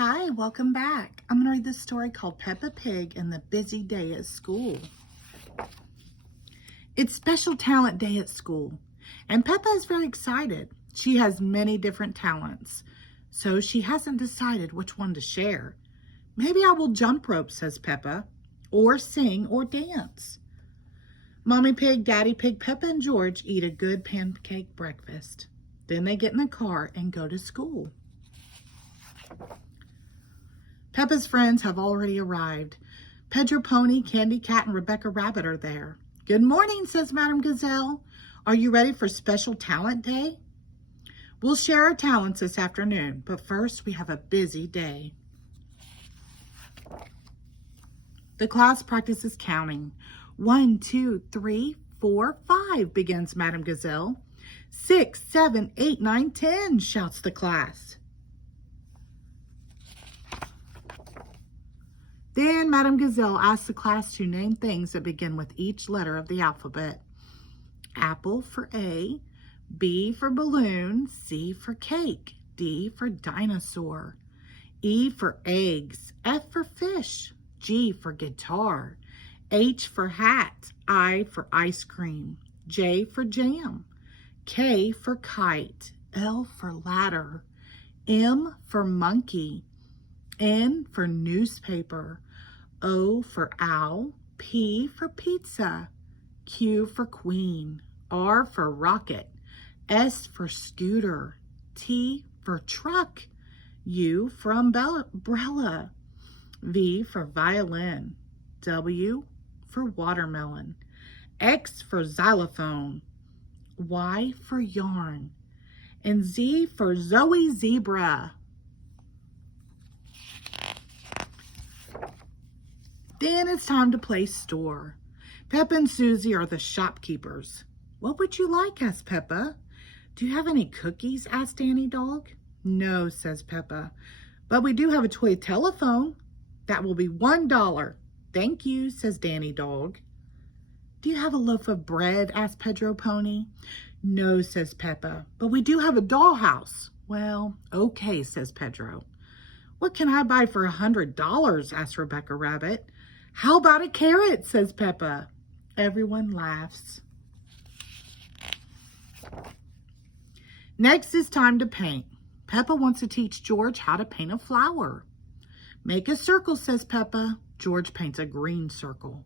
Hi, welcome back. I'm going to read this story called Peppa Pig and the Busy Day at School. It's Special Talent Day at school, and Peppa is very excited. She has many different talents, so she hasn't decided which one to share. Maybe I will jump rope, says Peppa, or sing or dance. Mommy Pig, Daddy Pig, Peppa, and George eat a good pancake breakfast. Then they get in the car and go to school. Peppa's friends have already arrived. Pedro Pony, Candy Cat, and Rebecca Rabbit are there. Good morning, says Madame Gazelle. Are you ready for Special Talent Day? We'll share our talents this afternoon, but first we have a busy day. The class practices counting. 1, 2, 3, 4, 5, begins Madame Gazelle. 6, 7, 8, 9, 10, shouts the class. Then Madame Gazelle asks the class to name things that begin with each letter of the alphabet. Apple for A, B for balloon, C for cake, D for dinosaur, E for eggs, F for fish, G for guitar, H for hat, I for ice cream, J for jam, K for kite, L for ladder, M for monkey, N for newspaper, O for owl, P for pizza, Q for queen, R for rocket, S for scooter, T for truck, U for umbrella, V for violin, W for watermelon, X for xylophone, Y for yarn, and Z for Zoe zebra. Then it's time to play store. Peppa and Susie are the shopkeepers. What would you like? Asked Peppa. Do you have any cookies? Asked Danny Dog. No, says Peppa. But we do have a toy telephone. That will be $1. Thank you, says Danny Dog. Do you have a loaf of bread? Asked Pedro Pony. No, says Peppa. But we do have a dollhouse. Well, okay, says Pedro. What can I buy for $100? Asked Rebecca Rabbit. How about a carrot? Says Peppa. Everyone laughs. Next is time to paint. Peppa wants to teach George how to paint a flower. Make a circle, says Peppa. George paints a green circle.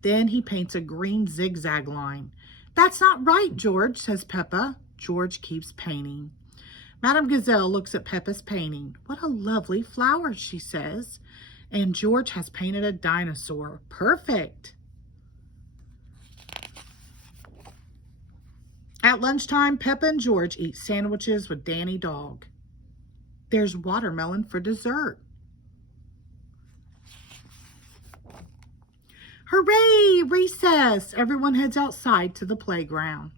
Then he paints a green zigzag line. That's not right, George, says Peppa. George keeps painting. Madame Gazelle looks at Peppa's painting. What a lovely flower, she says. And George has painted a dinosaur. Perfect. At lunchtime, Peppa and George eat sandwiches with Danny Dog. There's watermelon for dessert. Hooray! Recess! Everyone heads outside to the playground.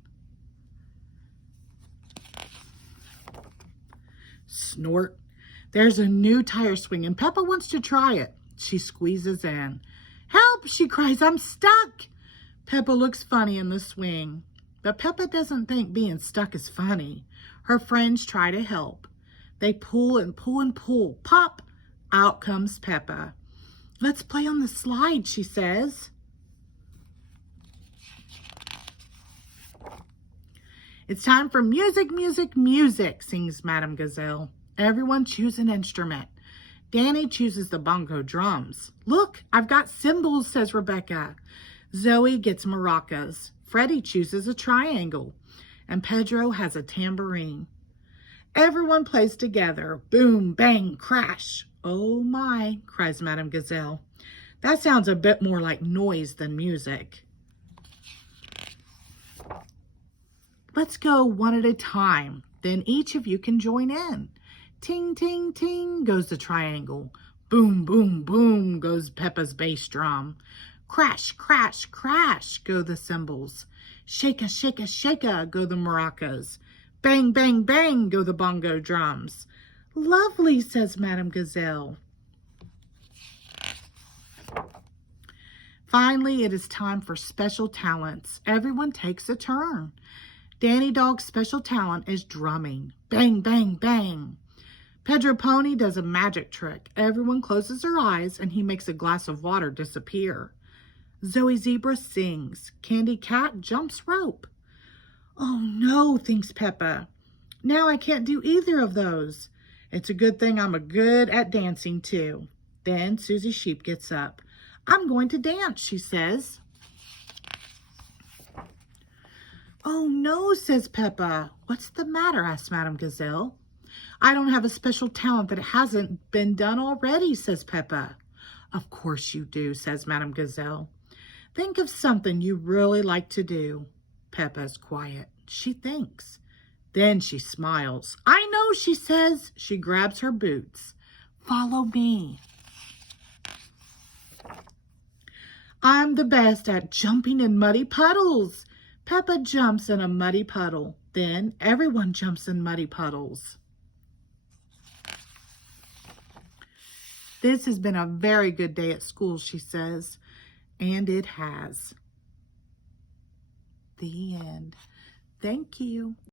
Snort. There's a new tire swing and Peppa wants to try it. She squeezes in. Help! She cries, I'm stuck! Peppa looks funny in the swing. But Peppa doesn't think being stuck is funny. Her friends try to help. They pull and pull and pull. Pop! Out comes Peppa. Let's play on the slide, she says. It's time for music, music, music, sings Madame Gazelle. Everyone choose an instrument. Danny chooses the bongo drums. Look, I've got cymbals, says Rebecca. Zoe gets maracas. Freddie chooses a triangle. And Pedro has a tambourine. Everyone plays together. Boom, bang, crash. Oh my, cries Madame Gazelle. That sounds a bit more like noise than music. Let's go one at a time. Then each of you can join in. Ting, ting, ting goes the triangle. Boom, boom, boom goes Peppa's bass drum. Crash, crash, crash go the cymbals. Shaka, shaka, shaka go the maracas. Bang, bang, bang go the bongo drums. Lovely, says Madame Gazelle. Finally, it is time for special talents. Everyone takes a turn. Danny Dog's special talent is drumming. Bang, bang, bang. Pedro Pony does a magic trick. Everyone closes their eyes and he makes a glass of water disappear. Zoe Zebra sings. Candy Cat jumps rope. Oh no, thinks Peppa. Now I can't do either of those. It's a good thing I'm good at dancing too. Then Susie Sheep gets up. I'm going to dance, she says. Oh no, says Peppa. What's the matter? Asks Madame Gazelle. I don't have a special talent that hasn't been done already, says Peppa. Of course you do, says Madame Gazelle. Think of something you really like to do. Peppa's quiet. She thinks. Then she smiles. I know, she says. She grabs her boots. Follow me. I'm the best at jumping in muddy puddles. Peppa jumps in a muddy puddle. Then everyone jumps in muddy puddles. This has been a very good day at school, she says. And it has. The end. Thank you.